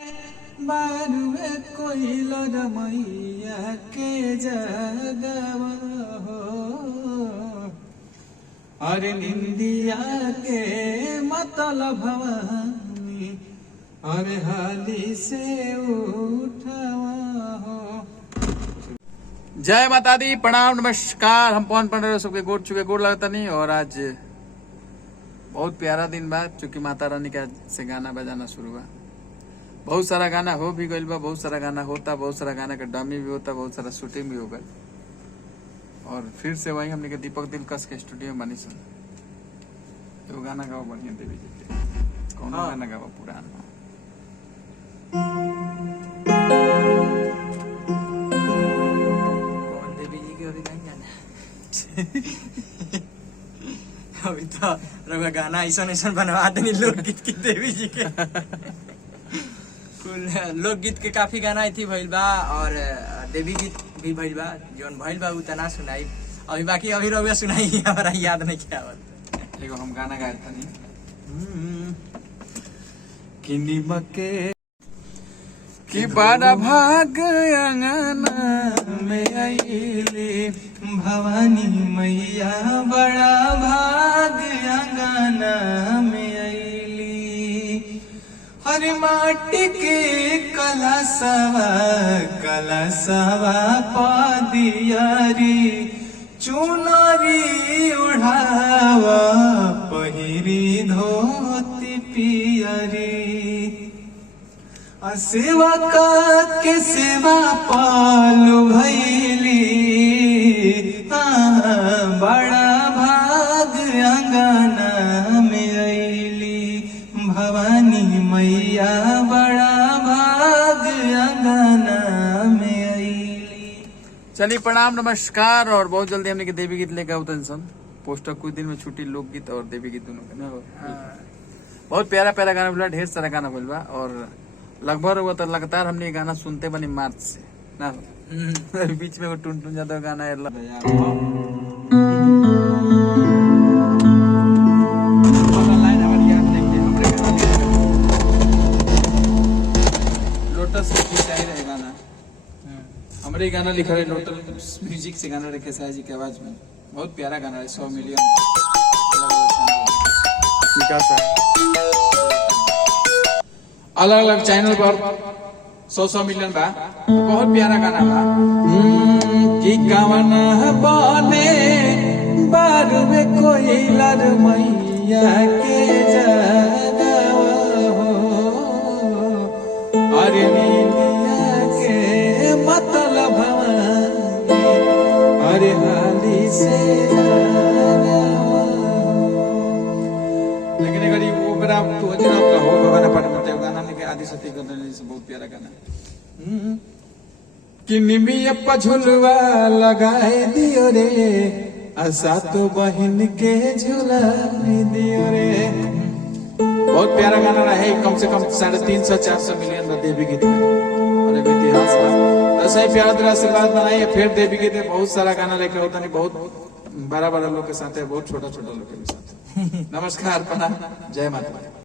बारुए कोइलर मैया के जगवा हो, अरे निंदिया के मतलब भवानी, अरे हाली से उठवा हो। जय माता दी, प्रणाम नमस्कार। हम पवन पंडर सबके गोड़ लगता नहीं। और आज बहुत प्यारा दिन बाद चूंकि माता रानी का से गाना बजाना शुरू हुआ। बहुत सारा गाना हो भी गइल बा, बहुत सारा गाना होता, बहुत सारा गाना का डमी भी होता, बहुत सारा शूटिंग भी हो गई। और फिर से वही हमने के दीपक दिलकश के स्टूडियो में बनी सन। तो गाना गाओ बढ़िया देवी जी के। कौन गाना गाओ पुराना? कौन देवी जी के अभी नहीं गाना? अभी तो रउआ गाना ऐसा बनवा देनी लोकगीत की देवी जी के। कुल लोकगीत के काफी गाना थी भइल बा और देवी गीत भी भइल बा। जौन भइल बा उतना सुनाई अभी, बाकी अभी रउआ सुनाई हमारा याद नहीं क्या आवत। एगो हम गाना गाए था नहीं कि निमके कि बड़ा भाग अंगना में आईली भवानी मैया, बड़ा भाग अंगना में आईली। हर माटी के कलसवा पादियारी, चुनरी उड़ावा पहिरी धोती पियरी। सेवा के सेवा पालो भैली, बड़ा भाग अंगना में आईली भवानी मैया, बड़ा भाग अंगना में आईली। चलिए प्रणाम नमस्कार। और बहुत जल्दी हमने के देवी गीत लेकर आउत इंसान। पोस्टर कुछ दिन में छुट्टी, लोकगीत और देवी गीत दोनों का ना। बहुत प्यारा प्यारा गाना बोला, ढेर सारा गाना बोलबा। और लगभग हुआ तो लगातार हमने ये गाना सुनते बनी मार्च से ना। बीच में वो टुन जाता गाना है लोटस रहे गाना। हमारे गाना लिखा है लोटस म्यूजिक से, गाना रखे साया जी की आवाज में। बहुत प्यारा गाना है। 100 मिलियन अलग अलग चैनल पर 100 मिलियन बा। बहुत प्यारा गाना बा कि कवना बने बारुए कोइलर मैया के जगवा हो, अरे निंदिया के मतलब भवानी, अरे हाली से आदि सती करने से बहुत प्यारा गाना। कि निमिया झुलवा लगाए दियो रे, सात बहन के झुला दियो रे। बहुत प्यारा गाना रहा है। कम से कम 350-400 मिलियन देवी गीत में और इतिहास का। तो सही प्यार द्वारा आशीर्वाद बनाइए। फिर देवी गीत में बहुत सारा गाना लेकर होता नहीं, बहुत बड़ा बड़ा लोग के साथ है, बहुत छोटा छोटा लोग के साथ। नमस्कार, प्रणाम, जय माता।